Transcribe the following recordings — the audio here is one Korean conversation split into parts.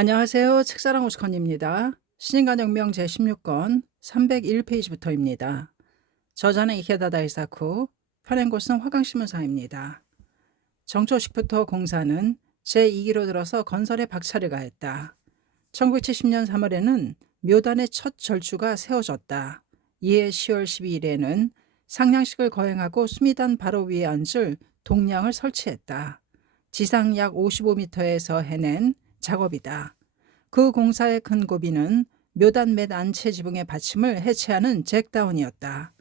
안녕하세요. 책사랑 오스컨입니다. 신인간혁명 제16권 301페이지부터입니다. 저자는 이케다다 이사쿠, 펴낸 곳은 화강신문사입니다. 정초식부터 공사는 제2기로 들어서 건설에 박차를 가했다. 1970년 3월에는 묘단의 첫 절주가 세워졌다. 이해 10월 12일에는 상량식을 거행하고 수미단 바로 위에 앉을 동량을 설치했다. 지상 약 55m에서 해낸 작업이다. 그 공사의 큰 고비는 묘단 맷 안채 지붕의 받침을 해체하는 잭다운이었다.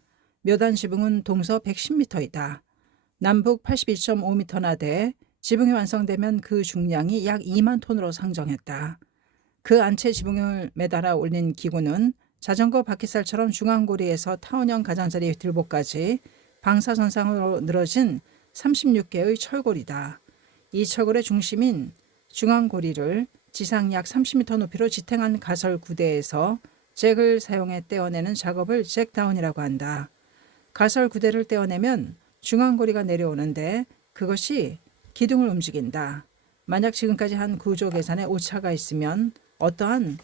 묘단 지붕은 동서 110m이다. 남북 82.5m나 돼 지붕이 완성되면 그 중량이 약 2만 톤으로 상정했다. 그 안채 지붕을 매달아 올린 기구는 자전거 바퀴살처럼 중앙고리에서 타원형 가장자리 들보까지 방사선상으로 늘어진 36개의 철골이다. 이 철골의 중심인 중앙고리를 지상 약 30m 높이로 지탱한 가설 구대에서 잭을 사용해 떼어내는 작업을 잭다운이라고 한다. 가설 구대를 떼어내면 중앙고리가 내려오는데 그것이 기둥을 움직인다. 만약 지금까지 한 구조 계산에 오차가 있으면 어떠한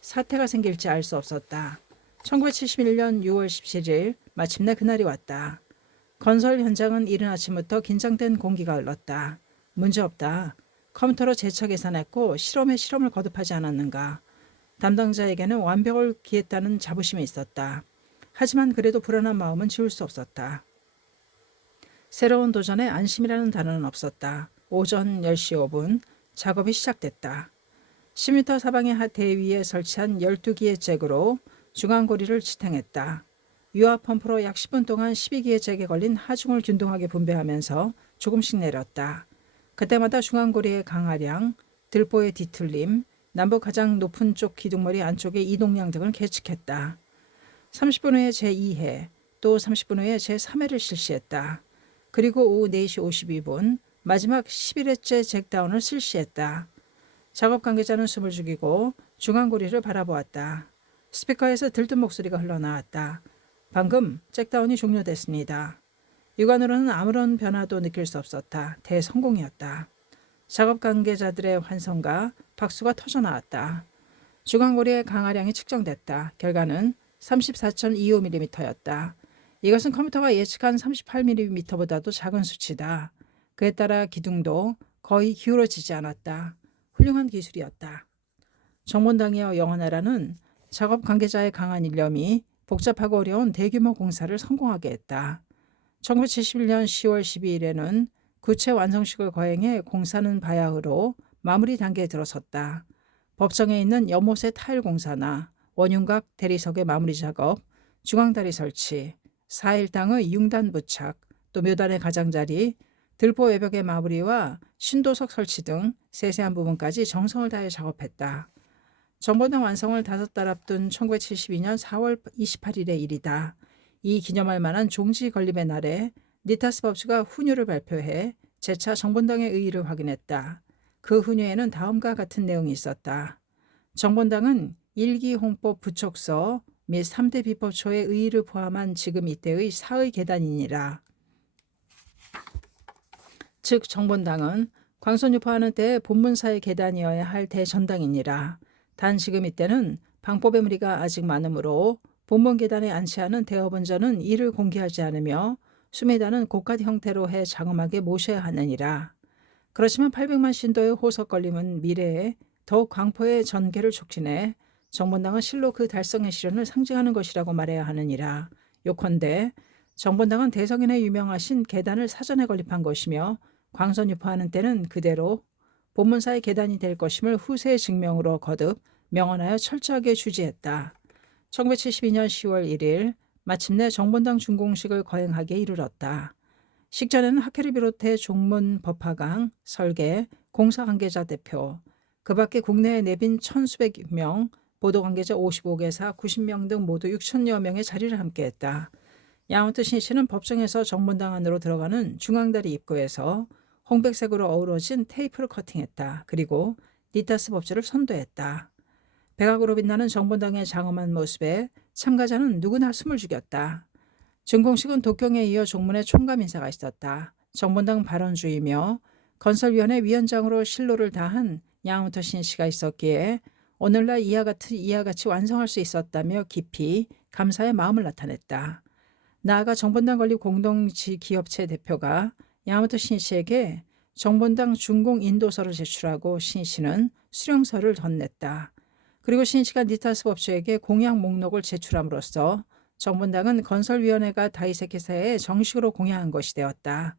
사태가 생길지 알 수 없었다. 1971년 6월 17일 마침내 그날이 왔다. 건설 현장은 이른 아침부터 긴장된 공기가 흘렀다. 문제없다. 컴퓨터로 재차 계산했고 실험에 실험을 거듭하지 않았는가. 담당자에게는 완벽을 기했다는 자부심이 있었다. 하지만 그래도 불안한 마음은 지울 수 없었다. 새로운 도전에 안심이라는 단어는 없었다. 오전 10시 5분 작업이 시작됐다. 10m 사방의 대위에 설치한 12기의 잭으로 중앙고리를 지탱했다. 유압 펌프로 약 10분 동안 12기의 잭에 걸린 하중을 균등하게 분배하면서 조금씩 내렸다. 그때마다 중앙고리의 강하량, 들보의 뒤틀림, 남북 가장 높은 쪽 기둥머리 안쪽의 이동량 등을 계측했다. 30분 후에 제2회, 또 30분 후에 제3회를 실시했다. 그리고 오후 4시 52분 마지막 11회째 잭다운을 실시했다. 작업 관계자는 숨을 죽이고 중앙고리를 바라보았다. 스피커에서 들뜬 목소리가 흘러나왔다. 방금 잭다운이 종료됐습니다. 육안으로는 아무런 변화도 느낄 수 없었다. 대성공이었다. 작업 관계자들의 환성과 박수가 터져나왔다. 중앙고리의 강하량이 측정됐다. 결과는 34.25mm였다. 이것은 컴퓨터가 예측한 38mm보다도 작은 수치다. 그에 따라 기둥도 거의 기울어지지 않았다. 훌륭한 기술이었다. 정본당이여 영원하라는 작업 관계자의 강한 일념이 복잡하고 어려운 대규모 공사를 성공하게 했다. 1971년 10월 12일에는 구체 완성식을 거행해 공사는 바야흐로 마무리 단계에 들어섰다. 법정에 있는 연못의 타일 공사나 원윤곽 대리석의 마무리 작업, 중앙다리 설치, 4일당의 융단 부착, 또 묘단의 가장자리, 들보 외벽의 마무리와 신도석 설치 등 세세한 부분까지 정성을 다해 작업했다. 정보당 완성을 5달 앞둔 1972년 4월 28일의 일이다. 이 기념할 만한 종지 건립의 날에 니타스 법치가 훈유를 발표해 재차 정본당의 의의를 확인했다. 그 훈유에는 다음과 같은 내용이 있었다. 정본당은 1기 홍법 부촉서 및 3대 비법초의 의의를 포함한 지금 이때의 사의 계단이니라. 즉 정본당은 광선 유포하는 때의 본문사의 계단이어야 할 대전당이니라. 단 지금 이때는 방법의 무리가 아직 많으므로 본문 계단에 안치하는 대업원전은 이를 공개하지 않으며 수매단은 고가 형태로 해 장엄하게 모셔야 하느니라. 그렇지만 800만 신도의 호석 걸림은 미래에 더욱 광포의 전개를 촉진해 정본당은 실로 그 달성의 실현을 상징하는 것이라고 말해야 하느니라. 요컨대 정본당은 대성인의 유명하신 계단을 사전에 건립한 것이며 광선 유포하는 때는 그대로 본문사의 계단이 될 것임을 후세의 증명으로 거듭 명언하여 철저하게 주지했다. 1972년 10월 1일 마침내 정본당 준공식을 거행하기에 이르렀다. 식전에는 학회를 비롯해 종문, 법화강, 설계, 공사 관계자 대표, 그 밖에 국내에 내빈 1,000수백 명, 보도 관계자 55개사 90명 등 모두 6천여 명의 자리를 함께했다. 야마토 신이치는 법정에서 정본당 안으로 들어가는 중앙다리 입구에서 홍백색으로 어우러진 테이프를 커팅했다. 그리고 니타스 법제를 선도했다. 백악으로 빛나는 정본당의 장엄한 모습에 참가자는 누구나 숨을 죽였다. 준공식은 독경에 이어 종문의 총감 인사가 있었다. 정본당 발언주이며 건설위원회 위원장으로 실로를 다한 야마모토 신씨가 있었기에 오늘날 이와 같이 완성할 수 있었다며 깊이 감사의 마음을 나타냈다. 나아가 정본당 건립 공동기업체 대표가 야마모토 신씨에게 정본당 준공 인도서를 제출하고 신씨는 수령서를 건넸다. 그리고 신씨가 니타스 법주에게 공약 목록을 제출함으로써 정본당은 건설위원회가 다이세키사에 정식으로 공약한 것이 되었다.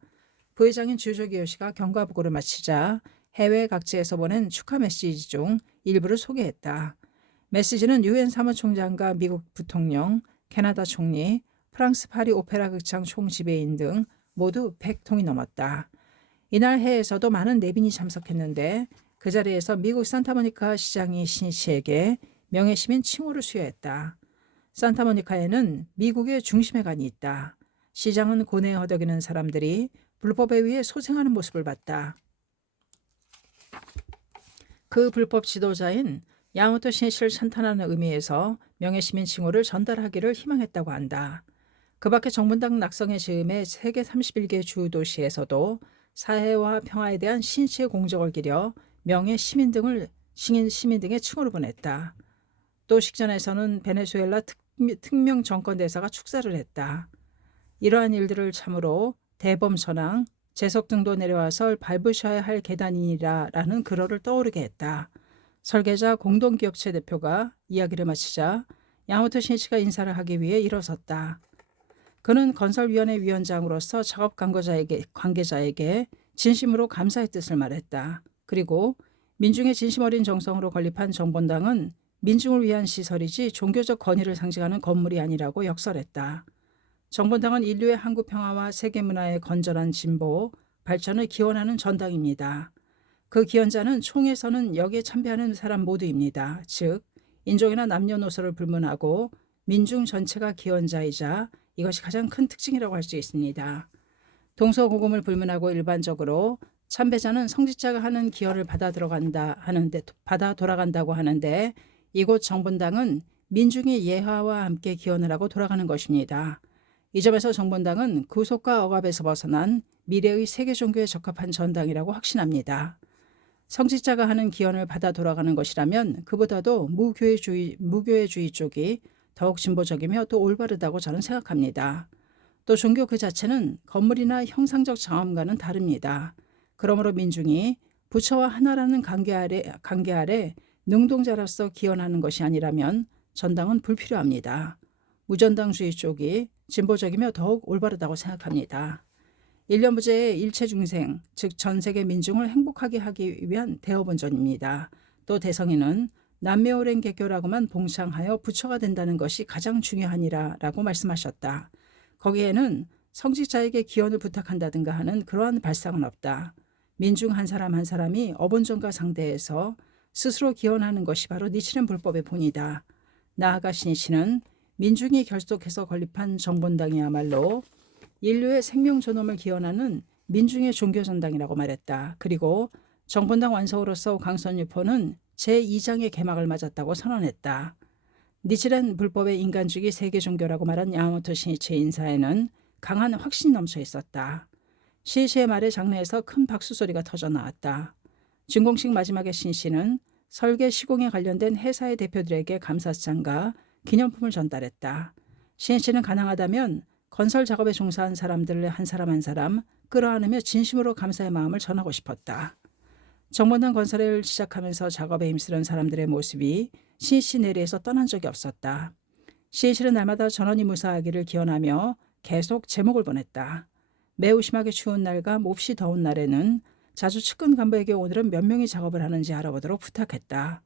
부회장인 주조 기요시가 경과보고를 마치자 해외 각지에서 보낸 축하 메시지 중 일부를 소개했다. 메시지는 유엔 사무총장과 미국 부통령, 캐나다 총리, 프랑스 파리 오페라 극장 총지배인 등 모두 100통이 넘었다. 이날 해에서도 많은 내빈이 참석했는데 그 자리에서 미국 산타모니카 시장이 신씨에게 명예시민 칭호를 수여했다. 산타모니카에는 미국의 중심에 간이 있다. 시장은 고뇌에 허덕이는 사람들이 불법에 의해 소생하는 모습을 봤다. 그 불법 지도자인 야마모토 신씨를 찬탄하는 의미에서 명예시민 칭호를 전달하기를 희망했다고 한다. 그 밖에 정본당 낙성의 즈음에 세계 31개 주도시에서도 사회와 평화에 대한 신씨의 공적을 기려 명예시민 등의 칭호를 보냈다. 또 식전에서는 베네수엘라 특명 정권대사가 축사를 했다. 이러한 일들을 참으로 대범 선왕, 재석 등도 내려와서 밟으셔야 할 계단이라라는 글어를 떠오르게 했다. 설계자 공동기업체 대표가 이야기를 마치자 야마모토 신씨가 인사를 하기 위해 일어섰다. 그는 건설위원회 위원장으로서 작업 관계자에게 진심으로 감사의 뜻을 말했다. 그리고 민중의 진심 어린 정성으로 건립한 정본당은 민중을 위한 시설이지 종교적 권위를 상징하는 건물이 아니라고 역설했다. 정본당은 인류의 항구 평화와 세계 문화의 건전한 진보, 발전을 기원하는 전당입니다. 그 기원자는 총에서는 여기에 참배하는 사람 모두입니다. 즉, 인종이나 남녀노소를 불문하고 민중 전체가 기원자이자 이것이 가장 큰 특징이라고 할 수 있습니다. 동서고금을 불문하고 일반적으로 참배자는 성직자가 하는 기원을 받아 돌아간다고 하는데 이곳 정본당은 민중의 예화와 함께 기원을 하고 돌아가는 것입니다. 이 점에서 정본당은 구속과 억압에서 벗어난 미래의 세계 종교에 적합한 전당이라고 확신합니다. 성직자가 하는 기원을 받아 돌아가는 것이라면 그보다도 무교회주의 쪽이 더욱 진보적이며 또 올바르다고 저는 생각합니다. 또 종교 그 자체는 건물이나 형상적 장엄과는 다릅니다. 그러므로 민중이 부처와 하나라는 관계 아래 능동자로서 기원하는 것이 아니라면 전당은 불필요합니다. 무전당주의 쪽이 진보적이며 더욱 올바르다고 생각합니다. 일념부재의 일체중생, 즉 전세계 민중을 행복하게 하기 위한 대업운전입니다. 또 대성이는 남매오랜 개교라고만 봉창하여 부처가 된다는 것이 가장 중요하니라 라고 말씀하셨다. 거기에는 성직자에게 기원을 부탁한다든가 하는 그러한 발상은 없다. 민중 한 사람 한 사람이 업운전과 상대해서 스스로 기원하는 것이 바로 니치는 불법의 본이다. 나아가 신씨는 민중이 결속해서 건립한 정본당이야말로 인류의 생명 존엄을 기원하는 민중의 종교전당이라고 말했다. 그리고 정본당 완성으로서 강선유포는 제2장의 개막을 맞았다고 선언했다. 니치란 불법의 인간주의 세계 종교라고 말한 야마모토 신이치의 인사에는 강한 확신이 넘쳐 있었다. 신이치의 말에 장내에서 큰 박수 소리가 터져 나왔다. 준공식 마지막에 신씨는 설계 시공에 관련된 회사의 대표들에게 감사장과 기념품을 전달했다. 신이치는 가능하다면 건설 작업에 종사한 사람들을 한 사람 끌어안으며 진심으로 감사의 마음을 전하고 싶었다. 정본당 건설을 시작하면서 작업에 힘쓰는 사람들의 모습이 신씨 내리에서 떠난 적이 없었다. 신씨는 날마다 전원이 무사하기를 기원하며 계속 제목을 보냈다. 매우 심하게 추운 날과 몹시 더운 날에는 자주 측근 간부에게 오늘은 몇 명이 작업을 하는지 알아보도록 부탁했다.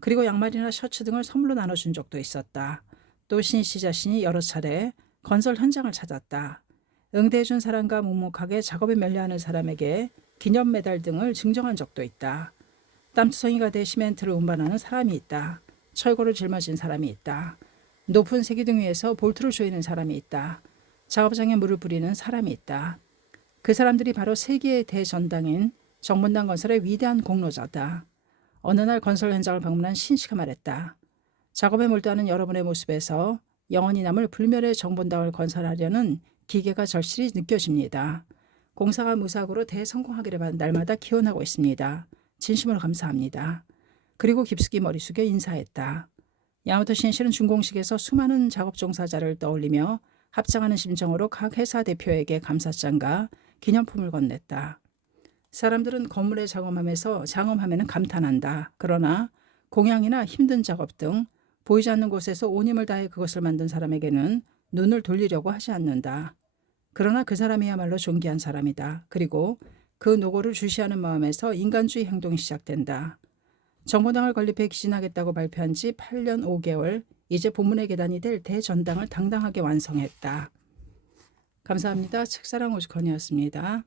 그리고 양말이나 셔츠 등을 선물로 나눠준 적도 있었다. 또 신씨 자신이 여러 차례 건설 현장을 찾았다. 응대해준 사람과 묵묵하게 작업에 면려하는 사람에게 기념 메달 등을 증정한 적도 있다. 땀투성이가 돼 시멘트를 운반하는 사람이 있다. 철골을 짊어진 사람이 있다. 높은 세기등 위에서 볼트를 조이는 사람이 있다. 작업장에 물을 뿌리는 사람이 있다. 그 사람들이 바로 세계의 대전당인 정본당 건설의 위대한 공로자다. 어느 날 건설 현장을 방문한 신씨가 말했다. 작업에 몰두하는 여러분의 모습에서 영원히 남을 불멸의 정본당을 건설하려는 기계가 절실히 느껴집니다. 공사가 무사고로 대성공하기를 날마다 기원하고 있습니다. 진심으로 감사합니다. 그리고 깊숙이 머리 숙여 인사했다. 야마토 신실은 준공식에서 수많은 작업 종사자를 떠올리며 합장하는 심정으로 각 회사 대표에게 감사장과 기념품을 건넸다. 사람들은 건물에 장엄함에는 감탄한다. 그러나 공양이나 힘든 작업 등 보이지 않는 곳에서 온 힘을 다해 그것을 만든 사람에게는 눈을 돌리려고 하지 않는다. 그러나 그 사람이야말로 존귀한 사람이다. 그리고 그 노고를 주시하는 마음에서 인간주의 행동이 시작된다. 정보당을 건립해 기진하겠다고 발표한 지 8년 5개월, 이제 본문의 계단이 될 대전당을 당당하게 완성했다. 감사합니다. 책사랑 오죽헌이었습니다.